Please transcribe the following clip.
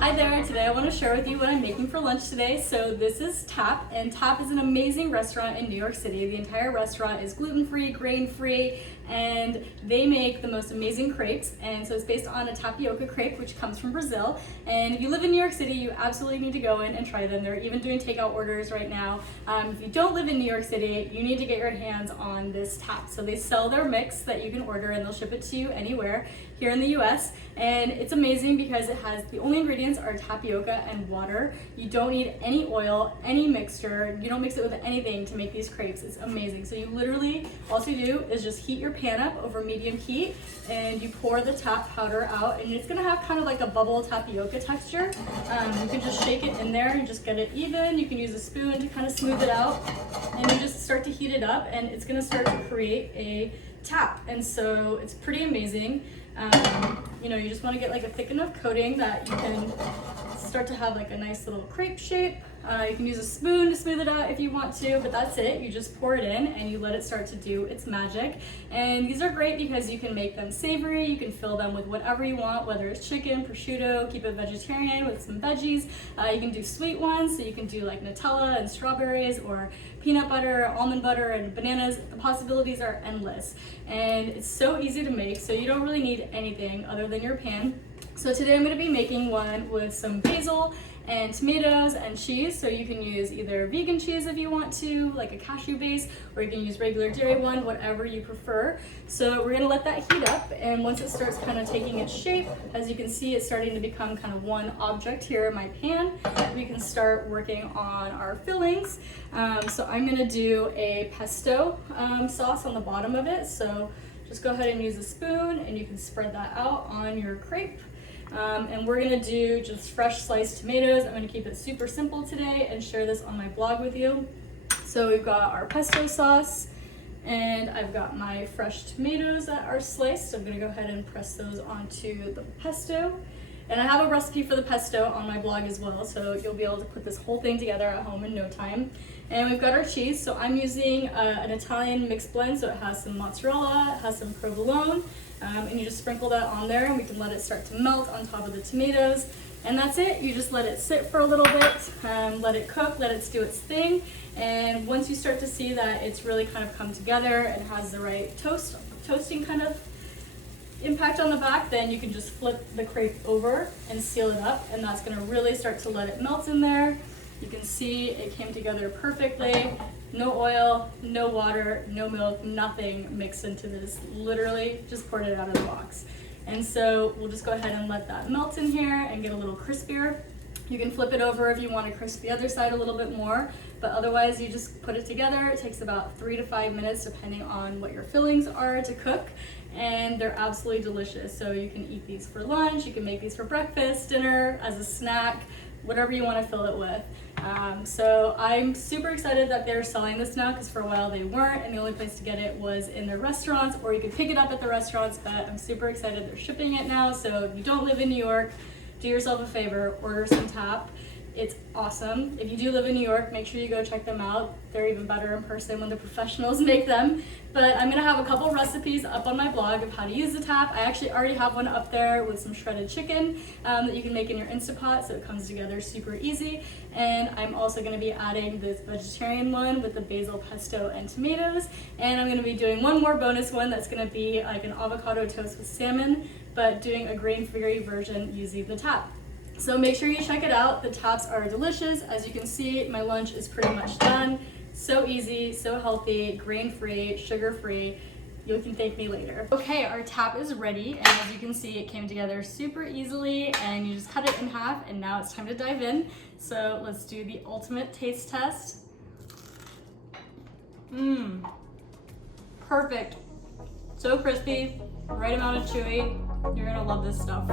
Hi there, today I want to share with you what I'm making for lunch today. So this is Tap, and Tap is an amazing restaurant in New York City. The entire restaurant is gluten-free, grain-free, and they make the most amazing crepes. And so it's based on a tapioca crepe, which comes from Brazil. And if you live in New York City, you absolutely need to go in and try them. They're even doing takeout orders right now. If you don't live in New York City, you need to get your hands on this Tap. So they sell their mix that you can order and they'll ship it to you anywhere here in the US. And it's amazing because it has, the only ingredients are tapioca and water. You don't need any oil, any mixture. You don't mix it with anything to make these crepes. It's amazing. So you literally, all you do is just heat your pan up over medium heat and you pour the tap powder out, and it's gonna have kind of like a bubble tapioca texture. You can just shake it in there and just get it even. You can use a spoon to kind of smooth it out, and you just start to heat it up and it's gonna start to create a tap. And so it's pretty amazing. You just want to get like a thick enough coating that you can start to have like a nice little crepe shape. You can use a spoon to smooth it out if you want to, but that's it. You just pour it in and you let it start to do its magic. And these are great because you can make them savory. You can fill them with whatever you want, whether it's chicken, prosciutto, keep it vegetarian with some veggies. You can do sweet ones, so you can do like Nutella and strawberries, or peanut butter, almond butter, and bananas. The possibilities are endless. And it's so easy to make, so you don't really need anything other than your pan. So today I'm going to be making one with some basil and tomatoes and cheese. So you can use either vegan cheese if you want to, like a cashew base, or you can use regular dairy one, whatever you prefer. So we're gonna let that heat up, and once it starts kind of taking its shape, as you can see, it's starting to become kind of one object here in my pan. We can start working on our fillings. So I'm gonna do a pesto sauce on the bottom of it. So just go ahead and use a spoon and you can spread that out on your crepe. And we're gonna do just fresh sliced tomatoes. I'm gonna keep it super simple today and share this on my blog with you. So we've got our pesto sauce, and I've got my fresh tomatoes that are sliced. I'm gonna go ahead and press those onto the pesto. And I have a recipe for the pesto on my blog as well, so you'll be able to put this whole thing together at home in no time. And we've got our cheese. So I'm using an Italian mixed blend, so it has some mozzarella, it has some provolone, and you just sprinkle that on there, and we can let it start to melt on top of the tomatoes. And that's it. You just let it sit for a little bit, let it cook, let it do its thing. And once you start to see that it's really kind of come together and has the right toasting kind of impact on the back, then you can just flip the crepe over and seal it up, and that's going to really start to let it melt in there. You can see it came together perfectly. No oil, no water, no milk, nothing mixed into this. Literally just poured it out of the box. And so we'll just go ahead and let that melt in here and get a little crispier. You can flip it over if you want to crisp the other side a little bit more, but otherwise you just put it together. It takes about 3 to 5 minutes depending on what your fillings are to cook, and they're absolutely delicious. So you can eat these for lunch, you can make these for breakfast, dinner, as a snack, whatever you want to fill it with. So I'm super excited that they're selling this now, because for a while they weren't, and the only place to get it was in their restaurants, or you could pick it up at the restaurants, but I'm super excited they're shipping it now. So if you don't live in New York, do yourself a favor, order some Tap. It's awesome. If you do live in New York, make sure you go check them out. They're even better in person when the professionals make them. But I'm gonna have a couple recipes up on my blog of how to use the Tap. I actually already have one up there with some shredded chicken that you can make in your Instapot, so it comes together super easy. And I'm also gonna be adding this vegetarian one with the basil, pesto, and tomatoes. And I'm gonna be doing one more bonus one that's gonna be like an avocado toast with salmon, but doing a grain-free version using the Tap. So make sure you check it out. The Taps are delicious. As you can see, my lunch is pretty much done. So easy, so healthy, grain-free, sugar-free. You can thank me later. Okay, our Tap is ready, and as you can see, it came together super easily, and you just cut it in half, and now it's time to dive in. So let's do the ultimate taste test. Perfect. So crispy, right amount of chewy. You're gonna love this stuff.